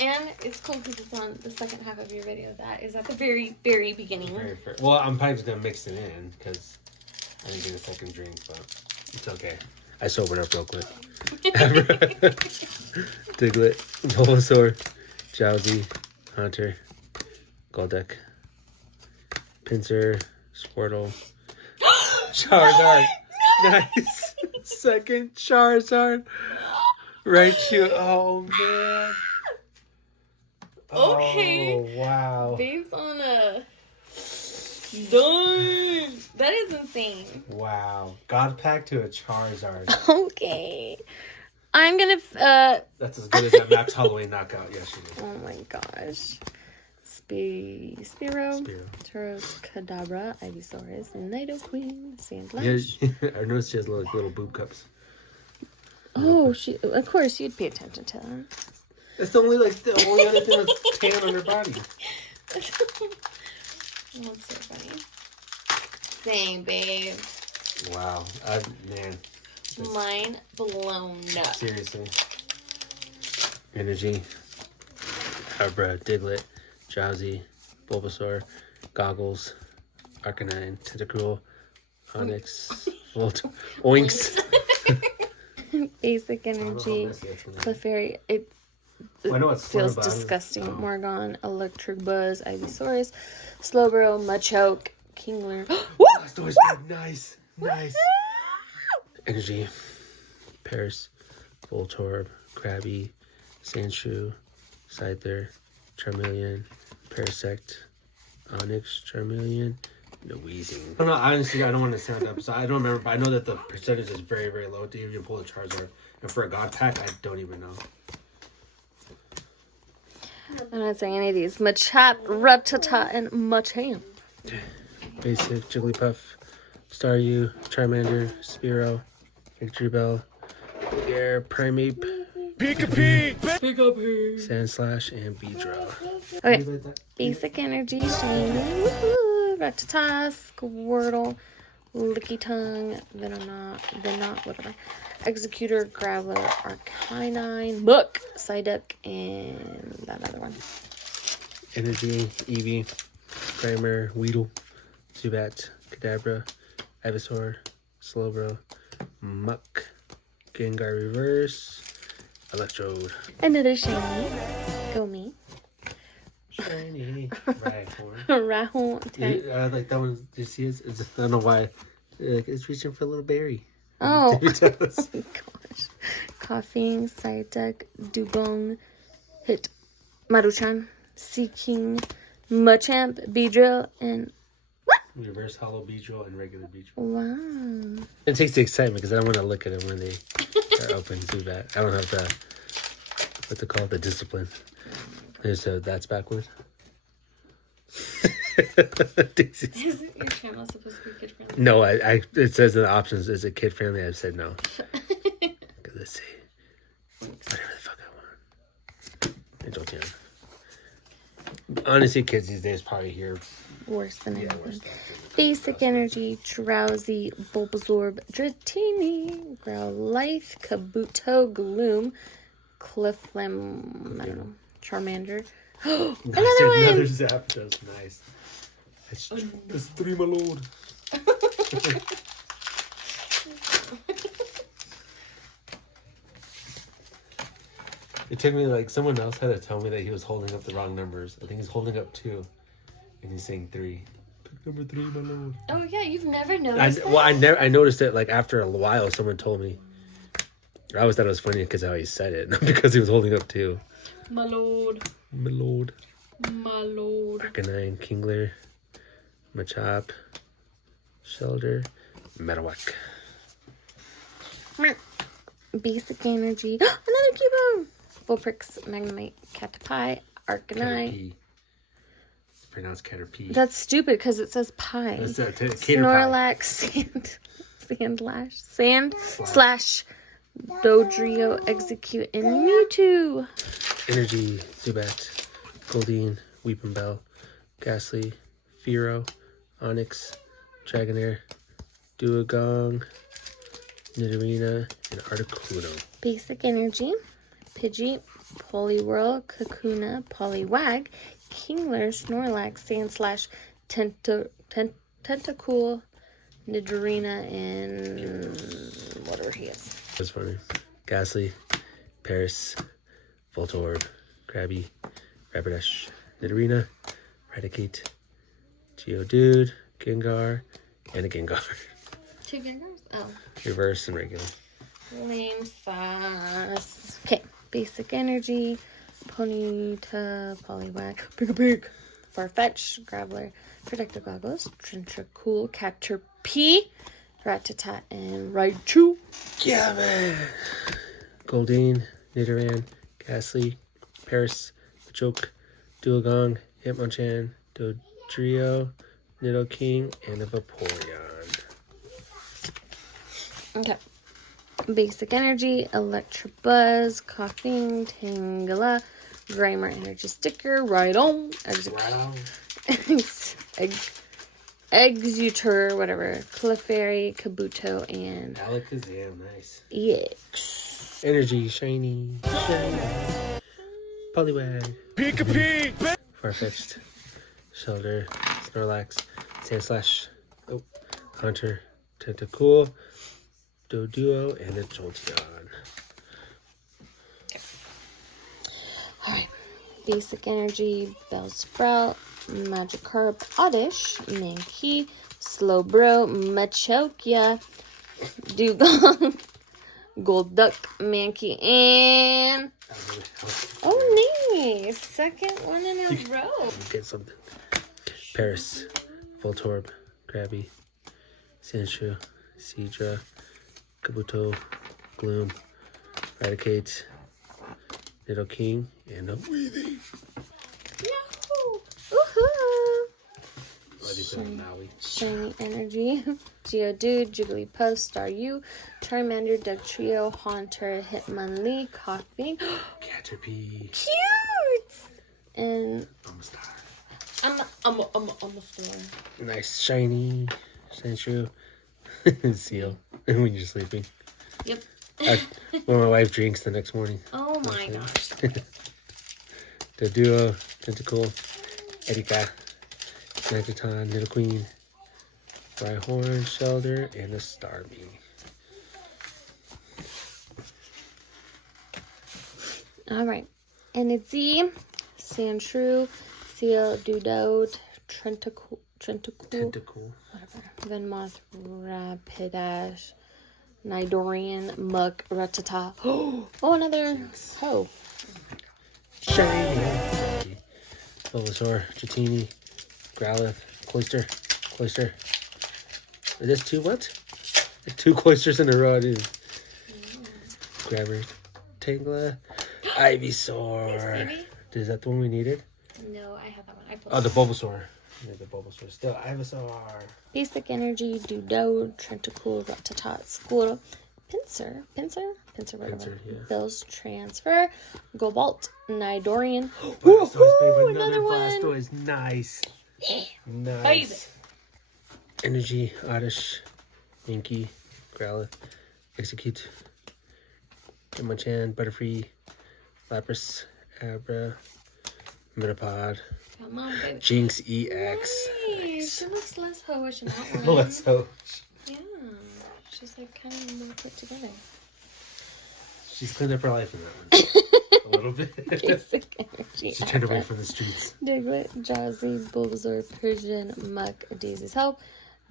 And it's cool because it's on the second half of your video. That is at the very, very beginning. Well, I'm probably just gonna mix it in because I didn't get a second drink, but it's okay. I sobered up real quick. Diglett, Bulbasaur, Drowsy, Hunter, Golduck, Pinsir, Squirtle, Charizard. Nice. Second Charizard. Raichu. Oh, man. Okay. Oh, wow. Babe's on a... Darn. That is insane. Wow. God pack to a Charizard. Okay. I'm gonna... That's as good as that Max Halloween knockout yesterday. Oh my gosh. Spearow, Turos, Kadabra, Ivysaurus, Nidoqueen, Sandlash. Yeah, I noticed she has little boob cups. Oh, of course, you'd pay attention to them. That's the only other thing that's tan on her body. That's so funny. Dang, babe. Wow. Man. Mind blown up. Seriously. Energy. Abra, Diglett, Drowsy, Bulbasaur, Goggles, Arcanine, Tentacruel, Onyx, Volt, Oinks. Basic Energy, Clefairy. It feels disgusting. Morgon, Electric Buzz, Ivysaurus, Slowbro, Machoke, Kingler. Blastoise, nice. Energy, Paris, Voltorb, Krabby, Sandshrew, Scyther, Charmeleon, Parasect, Onyx, Charmeleon, Noweezing. Oh, no, honestly, I don't want to sound up, so I don't remember, but I know that the percentage is very, very low to even pull a Charizard. And for a God pack, I don't even know. I'm not saying any of these. Machop, Rattata, and Machamp. Basic, Jigglypuff, Staryu, Charmander, Spearow, Victory Bell, Air, Primeape, Sandslash, and Beedrill. Okay, Basic Energy, Shiny, woohoo, Rattata, Squirtle, Lickitung, Venonat, whatever, Executor, Graveler, Arcanine, Book, Psyduck, and that other one. Energy, Eevee, Grimer, Weedle, Zubat, Kadabra, Ivysaur, Slowbro, Muck, Gengar Reverse, Electrode. Another shiny. Go me. Shiny. Rhyhorn. Rahul. I like that one. Did you see it? I don't know why. It's reaching for a little berry. Oh. Oh gosh. Coughing, Psyduck, Dugong, Hit, Maruchan, Seeking, Machamp, Beedrill, and Reverse Hollow Beedrill and regular Beedrill. wow. It takes the excitement because I don't want to look at them when they are open too bad. I don't have the, what's it called? The discipline. That's backwards. Isn't your channel supposed to be kid friendly? No, it says in the options, is it kid friendly? I've said no. Let's see. Whatever the fuck I want. And don't tell. Honestly, kids these days probably hear worse than anything. Basic Energy, Drowsy, Bulbasaur, Dratini, Growlithe, Kabuto, Gloom, Clifflam, I don't know, Charmander. Another one! Another Zapdos, nice. That's three, my lord. It took me someone else had to tell me that he was holding up the wrong numbers. I think he's holding up 2, and he's saying 3. Pick number 3, my lord. Oh yeah, you've never noticed that? I noticed it after a while. Someone told me. I always thought it was funny because how he said it, not because he was holding up 2. My lord. My lord. My lord. Arcanine, Kingler, Machop, Shelter, Metawak. Basic Energy. Another Cubone. Vulpix, Magnemite, Caterpie, Arcanine. Caterpie. It's pronounced Caterpie. That's stupid because it says pie. That's Snorlax, Sand/, Dodrio, Execute, and Mewtwo. Energy, Zubat, Goldeen, Weeping Bell, Ghastly, Fearow, Onyx, Dragonair, Duogong, Nidorina, and Articuno. Basic Energy, Pidgey, Poliwhirl, Kakuna, Poliwag, Kingler, Snorlax, Sand/, Tentacool, Nidorina, and whatever he is. That's funny. Ghastly, Paris, Voltorb, Krabby, Rapidash, Nidorina, Raticate, Geodude, Gengar, and a Gengar. 2 Gengars? Oh. Reverse and regular. Lame sauce. Okay. Basic energy. Ponyta, Poliwag, Pig, Farfetch, Graveler, Protective Goggles, Trencher-Cool, Caterpie, Rattata, and Raichu. Yeah, man. Goldeen, Nidoran, Ghastly, Paris, Machoke, Duogong, Hitmonchan, Dodrio, Nidoking, and a Vaporeon. Okay. Basic energy, Electabuzz, Coughing, Tangela, Grimer energy sticker, right on, Wow. Executor, whatever, Clefairy, Kabuto, and Alakazam, nice. EX. Energy, shiny, Poliwag, Pika-pig, Farfetched, Shelter, Snorlax, Sandslash, Hunter, Tentacool, Doduo, and a Jolteon. Alright. Basic energy, Bellsprout, Magikarp, Oddish, Mankey, Slowbro, Machokia, Dugong, Golduck, Mankey, and... Oh, nice! Second one in a row. Get something. Paris, Voltorb, Krabby, Sandshrew, Seadra, Kabuto, Gloom, Raticate, Nidoking, and a Weaving. Yahoo! Woohoo! Ready for the Maui. Shiny energy, Geodude, Jigglypuff, Staryu, Charmander, Dugtrio, Haunter, Hitmonlee, Coughing. Caterpie. Cute! And I'm a star. I'm a star. Nice, shiny, Sandshrew, Seal. When you're sleeping. Yep. When my wife drinks the next morning. Oh my gosh. The Duo, Tentacool, Erika, Magneton, Nidoqueen, Rhyhorn, Shelter, and a Starmie. Alright. Energy, Sandshrew, Seal, Dudo, Trentacool, Tentacool. whatever. Venmoth, Rapidash, Nidorian, Muk, Rattata. Oh, another hoe. Shiny. Bulbasaur, Dratini, Growlithe, Cloyster. Is this 2 what? 2 Cloysters in a row, dude. Grabber, Tangela, Ivysaur. Thanks, Is that the one we needed? No, I have that one. I pulled Oh, the Bulbasaur. Yeah, the Bulbasaur. Still, Ivysaur. Basic energy, Dudo, Trentacool, Rattata, Squirtle, Pinsir, whatever. Pinsir, yeah. Bill's Transfer, Gobalt, Nidorian. Blastoise, Woohoo, babe, another one. Blastoise. Nice. Nice. Baby. Energy, Oddish, Yankee, Growlithe, Execute, Hitmonchan, Butterfree, Lapras, Abra, Metapod, Come on, baby. Jinx EX. Nice. She looks less hoish in that one. Let's hope. Yeah. She's like kind of more put together. She's cleaned up her life in that one. A little bit. Basic energy. She turned away from the streets. Diglett, Jazzy, Bulbasaur, Persian, Muck, Daisy's Help,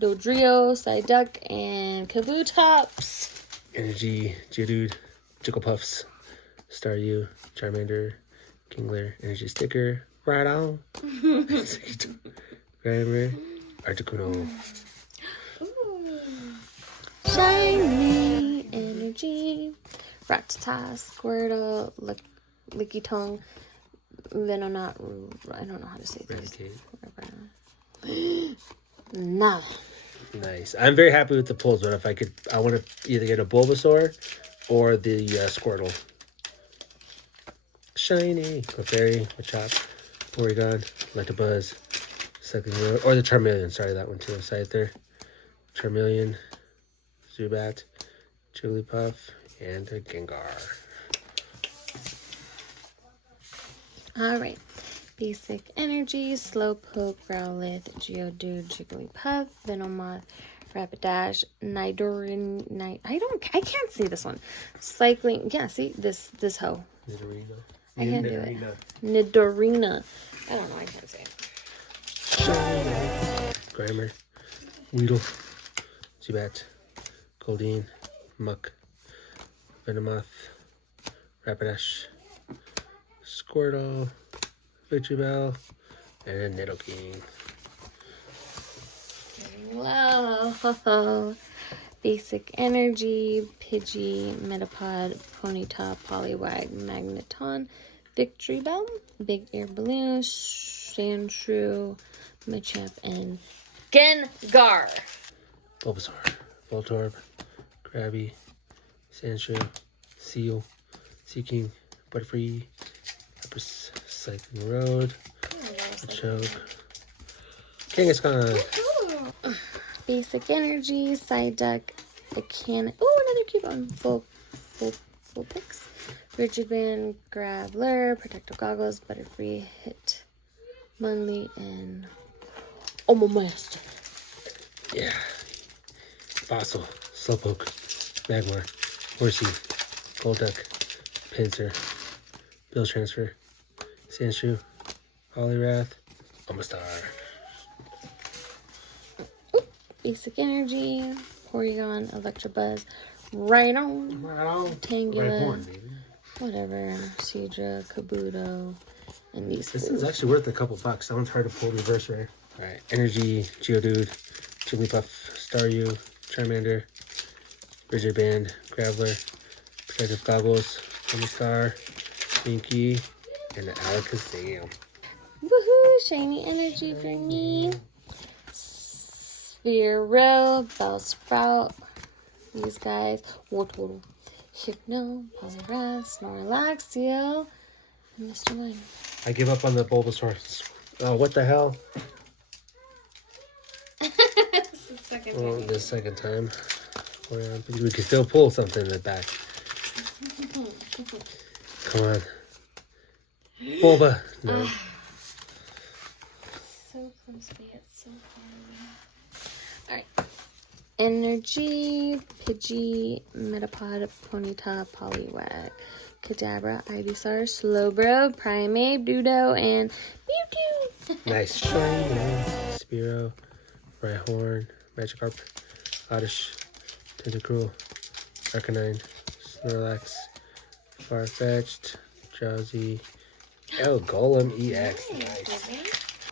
Dodrio, Psyduck, and Kabutops. Energy, Geodude, Jigglypuffs, Staryu, Charmander, Kingler, Energy Sticker, right on. Grammar, Articuno. Shiny energy. Rattata, Squirtle, Licky Tongue, Venonat. I don't know how to say this. Eradicate. Nah. Nice. I'm very happy with the pulls, but if I want to either get a Bulbasaur or the Squirtle. Shiny. Clefairy, Machop, Porygon, Electabuzz, Second Row, or the Charmeleon. Sorry, that one too. Scyther, Charmeleon, Zubat, Jigglypuff, and a Gengar. Alright. Basic energy, Slowpoke, Growlithe, Geodude, Jigglypuff, Venomoth, Rapidash, Nidorian, I can't see this one. Cycling, yeah, see this hoe. Nidorino. I can't do it. Nidorina. I don't know, I can't say it. Grammar, Weedle, Zubat, Goldeen, Muck, Venomoth, Rapidash, Squirtle, Victreebel, and Nidoking. Wow. Basic Energy, Pidgey, Metapod, Ponyta, Poliwag, Magneton, Victreebel, Big Air Balloon, Sandshrew, Machamp, and Gengar. Bulbasaur, Voltorb, Krabby, Sandshrew, Seal, Seaking, Butterfree, Lapras, Cycling Road, Choke, Kangaskhan. Basic Energy, Psyduck, a can. Oh, another cute one. Full picks. Rigid Band, Graveler, Protective Goggles, Butterfree, Hit, Munley, and Master. Yeah. Fossil, Slowpoke, Magmar, Horsey, Golduck, Pinsir, Bill Transfer, Sandshrew, Poliwrath, Omastar. Basic Energy, Porygon, Electabuzz, Rhino, Tangela, whatever, Seadra, Kabuto, and these This fools. is actually worth a couple bucks. That one's hard to pull reverse rare. Alright, Energy, Geodude, Jigglypuff, Staryu, Charmander, Rigid Band, Graveler, Protective Goggles, Omastar, Minky, and the Alakazam. Woohoo! Shiny Energy for me. Spearow, Bellsprout, these guys, Wartortle, Hypno, Poliwrath, Snorlax, Seal, and Mr. Mime. I give up on the Bulbasaur. Oh, what the hell? This is the second Oh, the second time. We can still pull something in the back. Come on. Bulba. No. So close, but yet so far away. Alright. Energy, Pidgey, Metapod, Ponyta, Poliwag, Kadabra, Ivysaur, Slowbro, Primeape, Dudo, and Mewtwo. Nice. Shiny. Spearow, Rhyhorn, Magikarp, Oddish, Tentacruel, Arcanine, Snorlax, Farfetch'd, Drowsy, Golem EX. Nice.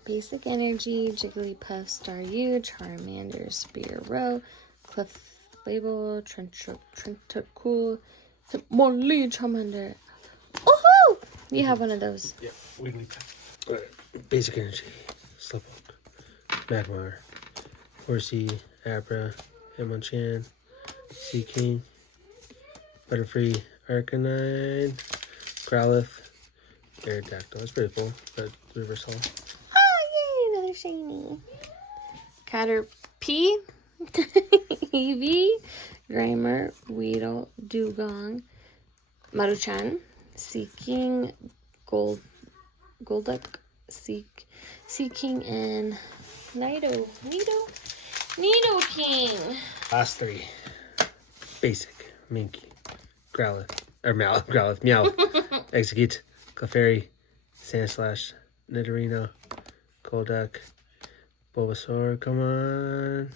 Basic Energy, Jigglypuff, Staryu, Charmander, Spearow, Clefable, Tentacool, Hitmonlee, Charmander. Oh! You have one of those. Yep, Wigglytuff. Basic Energy, Slowpoke, Magmar, Horsey, Abra, Hitmonchan, Seaking, Butterfree, Arcanine, Growlithe, Aerodactyl. That's pretty cool. But reverse hall. Oh, yay, another shiny. Caterpie, Eevee, Grimer, Weedle, Dugong, Maruchan, Seeking, Golduck, Seeking, and Nido King. Last three. Basic, Minky, Growlithe, or Growlithe, Meow, Execute, Clefairy, Sandslash, Nidorino, Golduck, Bulbasaur, come on,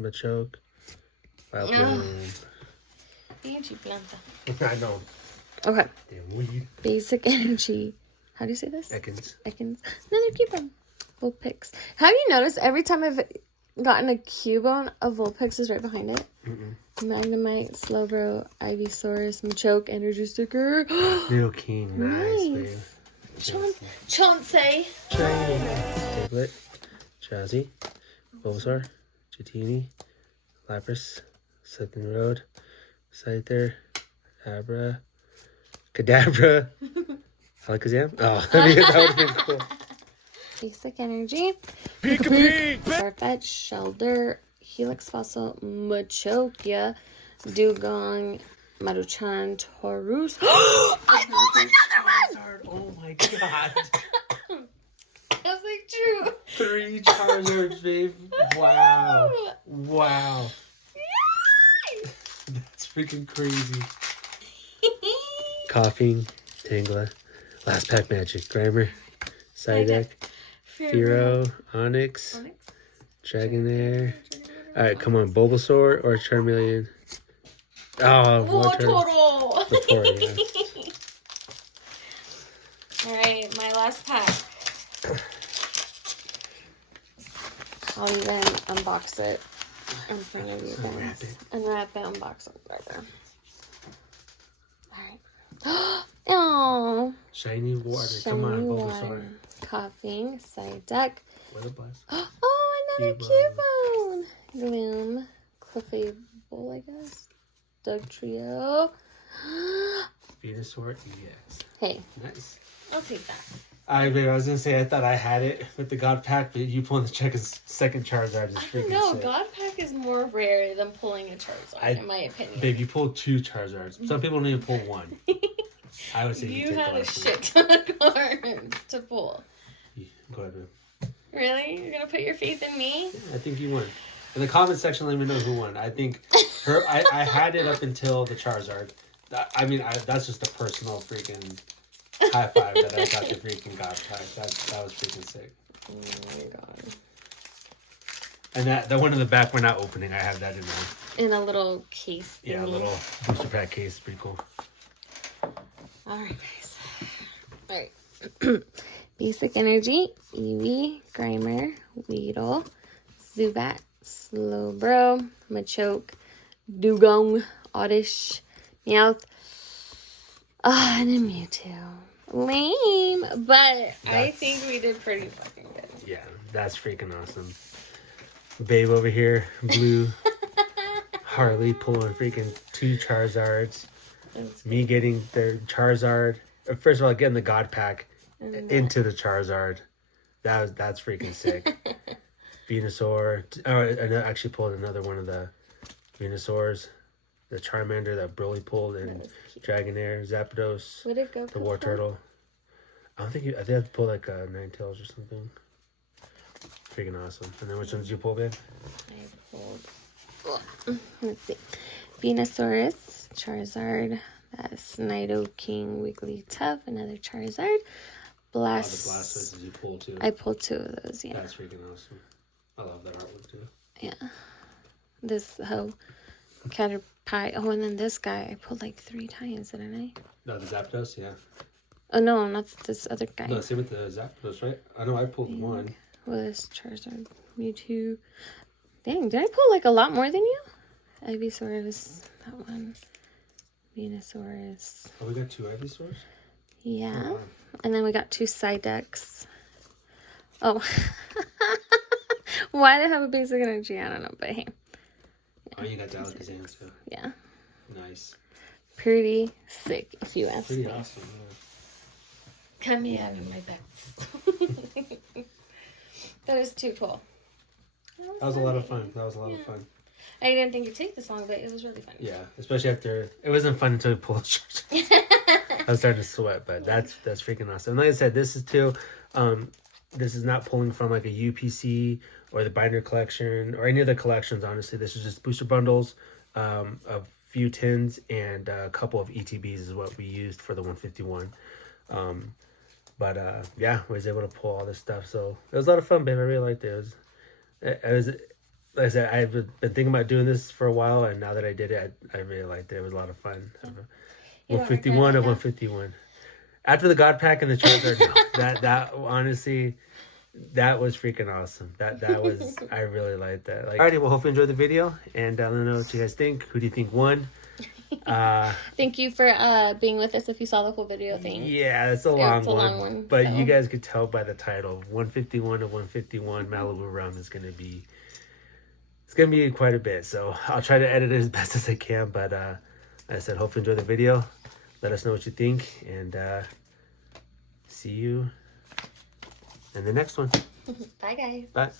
Machoke, Vileplume. Pinche planta. I know. Okay. Damn weed. Basic Energy. How do you say this? Ekans. Another Cubone. Vulpix. Have you noticed every time I've gotten a Cubone, a Vulpix is right behind it? Magnemite, Slowbro, Ivysaurus, Machoke, Energy Sticker. Little King. Nice, babe. Chauncey. Tablet, Drowsy, Bulbasaur, Jatini, Lapras, Silken Road, Scyther, Abra, Kadabra, Alakazam. Oh, that would have been cool. Basic Energy. Farfetch'd, Shelder, Helix Fossil, Machokia, Dugong, Maruchan, Taurus. I pulled another one! Oh my god. That's like true. 3 Charizards, babe. Wow. Wow. Yay! That's freaking crazy. Coughing, Tangela, Last Pack Magic, Grimer, Psyduck, Fearow, Onyx, Dragonair. Alright, come on. Bulbasaur or Charmeleon? Oh, Whoa, more turns. total. Before, yeah. All right, my last pack. I'll even unbox it in front of you Unwrap guys. it. Unwrap it, unbox it, whatever. All right. Oh, Shiny water. shiny Come on, water. Bulbasaur. Coughing, side deck. What a blast. Oh, another Cubone. Cubone. Gloom, Clefable, I guess. Doug Trio. Venusaur EX. Hey, Nice. I'll take that. I was gonna say I thought I had it with the God Pack, but you pulling the second Charizard is I freaking don't know. sick. God Pack is more rare than pulling a Charizard, in my opinion. Babe, you pulled 2 Charizards. Some people don't even pull 1. I would say you take had the a last shit ton of cards to pull. one. Go ahead, babe. Really? You're gonna put your faith in me? I think you won. In the comment section, let me know who won. I think her. I had it up until the Charizard. I mean, that's just a personal freaking high five that I got the freaking God Pack. That was freaking sick. Oh my god. And that the one in the back we're not opening. I have that in there. In a little case. Yeah, a thingy. little booster pack case. Pretty cool. Alright, guys. Alright. Basic Energy, Eevee, Grimer, Weedle, Zubat, Slowbro, Machoke, Dugong, Oddish, Meowth, and a Mewtwo. Lame, but I think we did pretty fucking good. Yeah, that's freaking awesome. Babe over here, Blue, Harley pulling freaking 2 Charizards. Me getting the Charizard. First of all, getting the God Pack into the Charizard. That's freaking sick. Venusaur. Oh, I actually pulled another one of the Venusaurs. The Charmander that Broly pulled, and Dragonair, Zapdos, Would it go the War Turtle. I think I have to pull like a Ninetales or something. Freaking awesome. And then which ones did you pull, babe? I pulled. Let's see. Venusaurus, Charizard, that's Nidoking, Wigglytuff, another Charizard. The Blastoise did you pull too? I pulled 2 of those, yeah. That's freaking awesome. I love that artwork too. Yeah. This hoe, Caterpie. Oh, and then this guy, I pulled like 3 times, didn't I? No, the Zapdos, yeah. Oh, no, not this other guy. No, same with the Zapdos, right? I know I pulled one. Well, this Charizard, Mewtwo. Dang, did I pull like a lot more than you? Ivysaurus, that one. Venusaurus. Oh, we got 2 Ivysaurs? Yeah. Oh, wow. And then we got 2 side decks. Oh. Why did I have a basic energy? I don't know, but hey. Oh, you got Dalakazam too. Yeah. Nice. Pretty sick, if you ask Pretty me. awesome. Cut me out of my bets. That is too cool. That was a lot of fun. I didn't think it'd take this long, but it was really fun. Yeah, especially after it wasn't fun until we pulled the shirt. I was starting to sweat, but that's freaking awesome. And like I said, this is too. This is not pulling from like a UPC or the binder collection or any of the collections. Honestly, this is just booster bundles, a few tins and a couple of ETBs is what we used for the 151. But yeah, I was able to pull all this stuff, so it was a lot of fun, babe. I really liked it. It was like I said, I've been thinking about doing this for a while, and now that I did it, I really liked it. It was a lot of fun. 151 of 151. After the God Pack and the Charizard, no, that honestly, that was freaking awesome. That was I really liked that. Alrighty, well, hope you enjoyed the video, and let me know what you guys think. Who do you think won? Thank you for being with us. If you saw the whole video thing, Yeah, it's a long one, but so. you guys could tell by the title. 151 to 151 Malibu Rum is gonna be. It's gonna be quite a bit, so I'll try to edit it as best as I can. But like I said, hope you enjoy the video. Let us know what you think, and see you in the next one. Bye, guys. Bye.